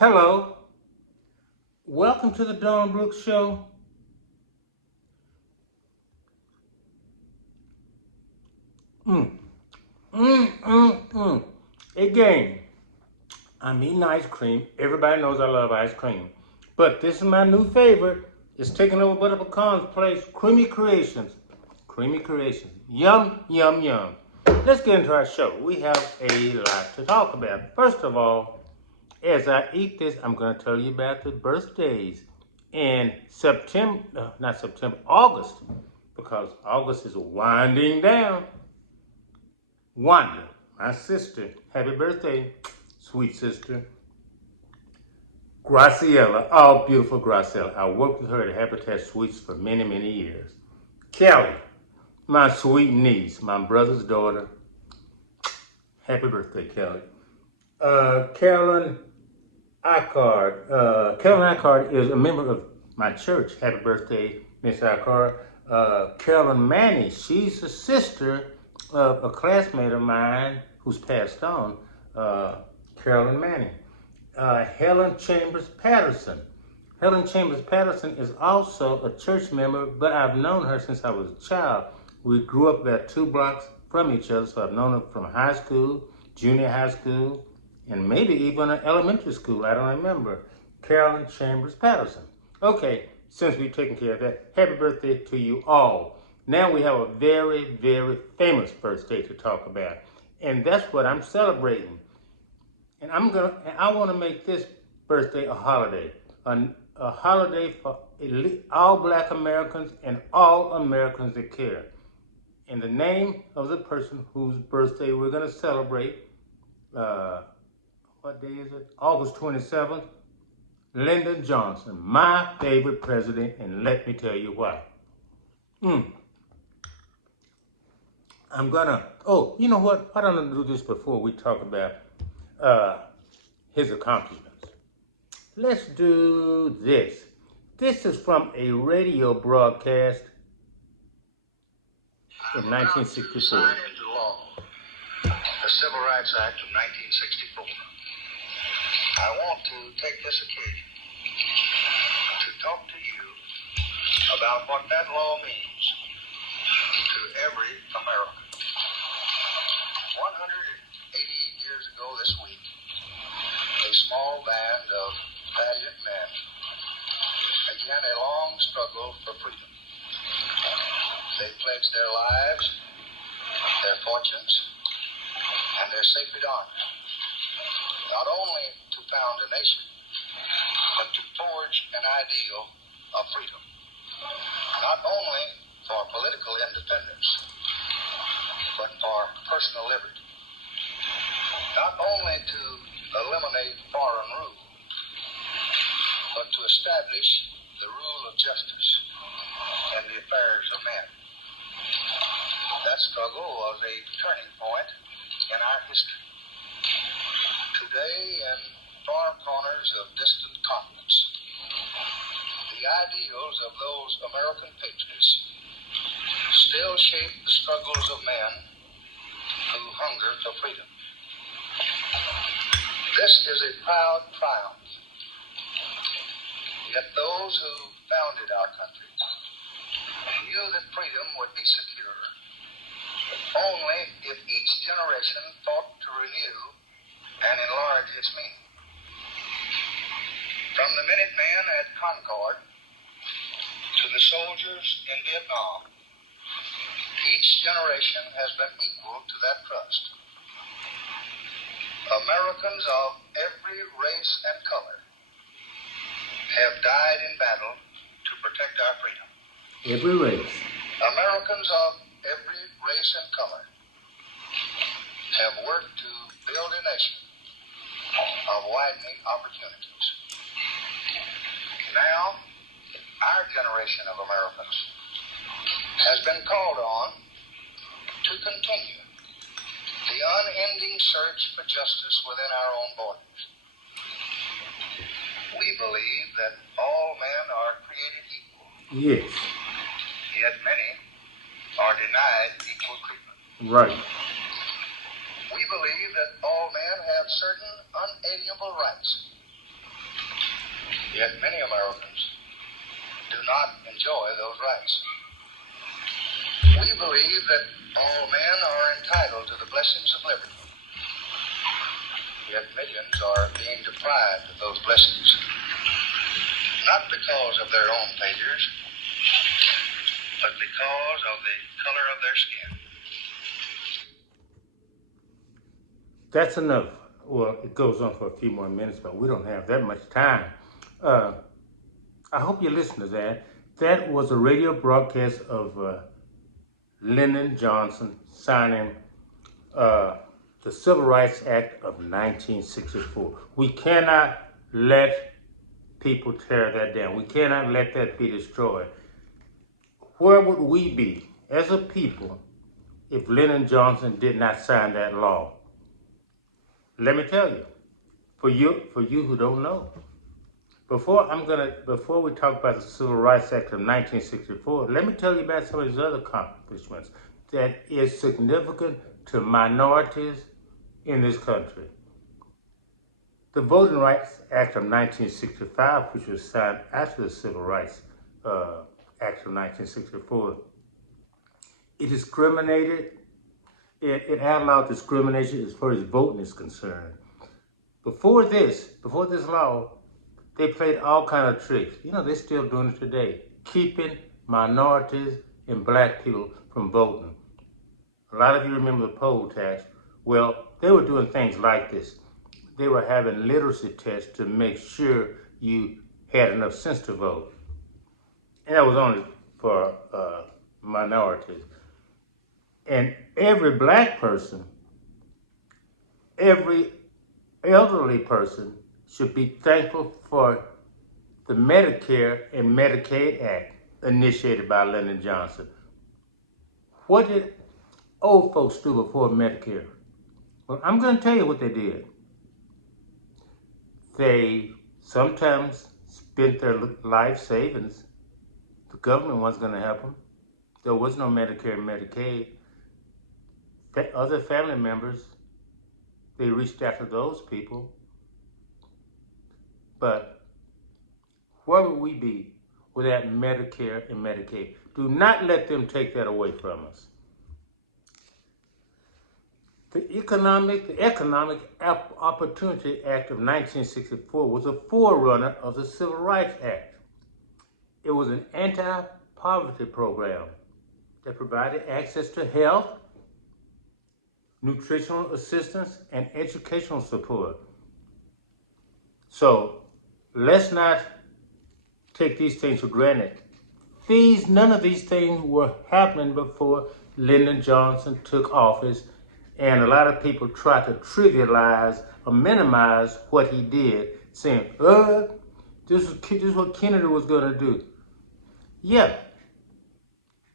Hello, welcome to the Dawn Brooks Show. Mm, Again, I'm eating ice cream. Everybody knows I love ice cream. But this is my new favorite. It's taking over Butterfly Khan's place, Creamy Creations. Creamy Creations. Yum, yum, yum. Let's get into our show. We have a lot to talk about. First of all, as I eat this, I'm going to tell you about the birthdays in August, because August is winding down. Wanda, my sister, happy birthday, sweet sister. Graciela, oh, beautiful Graciela. I worked with her at Habitat Suites for many, many years. Kelly, my sweet niece, my brother's daughter. Happy birthday, Kelly. Carolyn Carolyn Icard is a member of my church. Happy birthday, Miss Icard. Carolyn Manny, she's a sister of a classmate of mine who's passed on, Carolyn Manny. Helen Chambers Patterson. Helen Chambers Patterson is also a church member, but I've known her since I was a child. We grew up about 2 blocks from each other, so I've known her from high school, junior high school, and maybe even an elementary school. I don't remember. Carolyn Chambers Patterson. Okay, since we've taken care of that, happy birthday to you all. Now we have a very, very famous birthday to talk about, and that's what I'm celebrating. And I want to make this birthday a holiday, a holiday for all Black Americans and all Americans that care. In the name of the person whose birthday we're going to celebrate, what day is it? August 27th. Lyndon Johnson, my favorite president, and let me tell you why. You know what? Why don't I do this before we talk about his accomplishments? Let's do this. This is from a radio broadcast in 1964. Signed into law the Civil Rights Act of 1964. I want to take this occasion to talk to you about what that law means to every American. 188 years ago this week, a small band of valiant men began a long struggle for freedom. They pledged their lives, their fortunes, and their sacred honor, not only to found a nation, but to forge an ideal of freedom, not only for political independence, but for personal liberty, not only to eliminate foreign rule, but to establish the rule of justice in the affairs of men. That struggle was a turning point in our history. Today, in far corners of distant continents, the ideals of those American patriots still shape the struggles of men who hunger for freedom. This is a proud triumph. Yet those who founded our country knew that freedom would be secure only if each generation fought to renew and enlarge its meaning. From the Minutemen at Concord to the soldiers in Vietnam, each generation has been equal to that trust. Americans of every race and color have died in battle to protect our freedom. Every race. Americans of every race and color have worked to build a nation of widening opportunities. Now, our generation of Americans has been called on to continue the unending search for justice within our own borders. We believe that all men are created equal. Yes. Yet many are denied equal treatment. Right. We believe that all men have certain unalienable rights, Yet many Americans do not enjoy those rights. We believe that all men are entitled to the blessings of liberty. Yet millions are being deprived of those blessings, not because of their own failures, but because of the color of their skin. That's enough. Well, it goes on for a few more minutes, but we don't have that much time. I hope you listen to that. That was a radio broadcast of Lyndon Johnson signing the Civil Rights Act of 1964. We cannot let people tear that down. We cannot let that be destroyed. Where would we be as a people if Lyndon Johnson did not sign that law? Let me tell you, for you who don't know, before we talk about the Civil Rights Act of 1964, let me tell you about some of his other accomplishments that is significant to minorities in this country. The Voting Rights Act of 1965, which was signed after the Civil Rights Act of 1964, it outlawed discrimination as far as voting is concerned. Before this law, they played all kind of tricks. You know, they're still doing it today, keeping minorities and black people from voting. A lot of you remember the poll tax. Well, they were doing things like this. They were having literacy tests to make sure you had enough sense to vote. And that was only for minorities. And every black person, every elderly person should be thankful for the Medicare and Medicaid Act initiated by Lyndon Johnson. What did old folks do before Medicare? Well, I'm going to tell you what they did. They sometimes spent their life savings. The government wasn't going to help them. There was no Medicare and Medicaid. Other family members, they reached after those people. But where would we be without Medicare and Medicaid? Do not let them take that away from us. The Economic Opportunity Act of 1964 was a forerunner of the Civil Rights Act. It was an anti-poverty program that provided access to health, nutritional assistance, and educational support. So let's not take these things for granted. None of these things were happening before Lyndon Johnson took office, and a lot of people try to trivialize or minimize what he did, saying, this is what Kennedy was going to do. Yeah,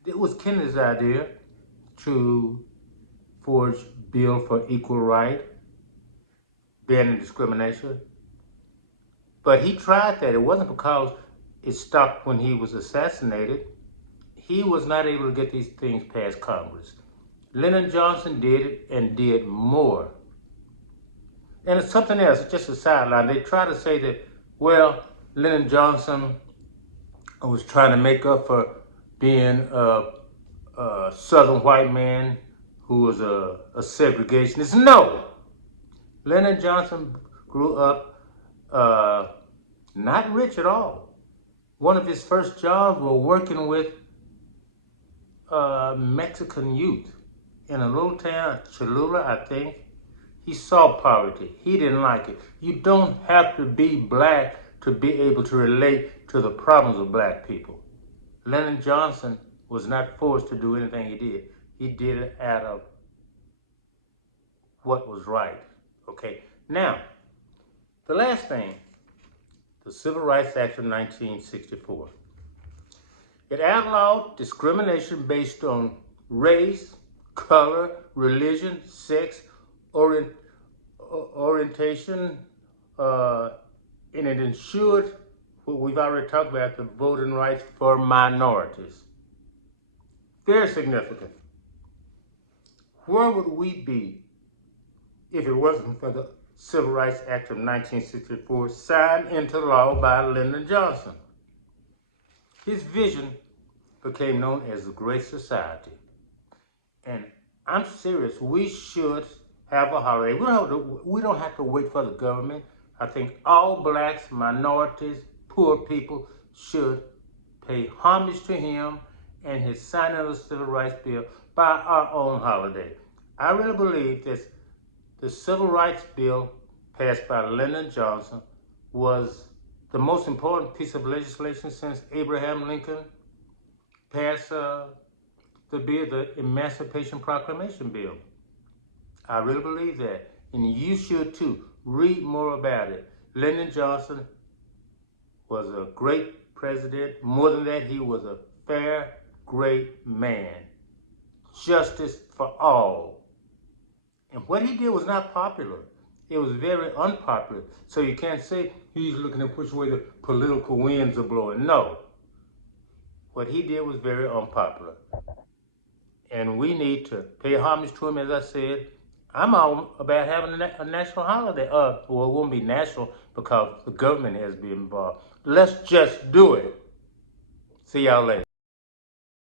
it was Kennedy's idea to forge bill for equal right, banning discrimination. But he tried that. It wasn't because it stopped when he was assassinated. He was not able to get these things past Congress. Lyndon Johnson did it and did more. And it's something else, it's just a sideline. They try to say that, well, Lyndon Johnson was trying to make up for being a Southern white man who was a segregationist. No! Lyndon Johnson grew up not rich at all. One of his first jobs was working with Mexican youth in a little town, Cholula, I think. He saw poverty. He didn't like it. You don't have to be black to be able to relate to the problems of black people. Lyndon Johnson was not forced to do anything he did. He did it out of what was right. Okay, now, the last thing, the Civil Rights Act of 1964. It outlawed discrimination based on race, color, religion, sex, orientation, and it ensured what we've already talked about, the voting rights for minorities. Very significant. Where would we be if it wasn't for the Civil Rights Act of 1964, signed into law by Lyndon Johnson. His vision became known as the Great Society. And I'm serious, we should have a holiday. We don't have to wait for the government. I think all blacks, minorities, poor people should pay homage to him and his signing of the Civil Rights Bill by our own holiday. I really believe that the Civil Rights Bill passed by Lyndon Johnson was the most important piece of legislation since Abraham Lincoln passed the Emancipation Proclamation Bill. I really believe that, and you should too. Read more about it. Lyndon Johnson was a great president. More than that, he was a fair, great man. Justice for all. And what he did was not popular. It was very unpopular. So you can't say he's looking at which way the political winds are blowing. No. What he did was very unpopular. And we need to pay homage to him, as I said. I'm all about having a national holiday. Well, it won't be national because the government has been involved. Let's just do it. See y'all later.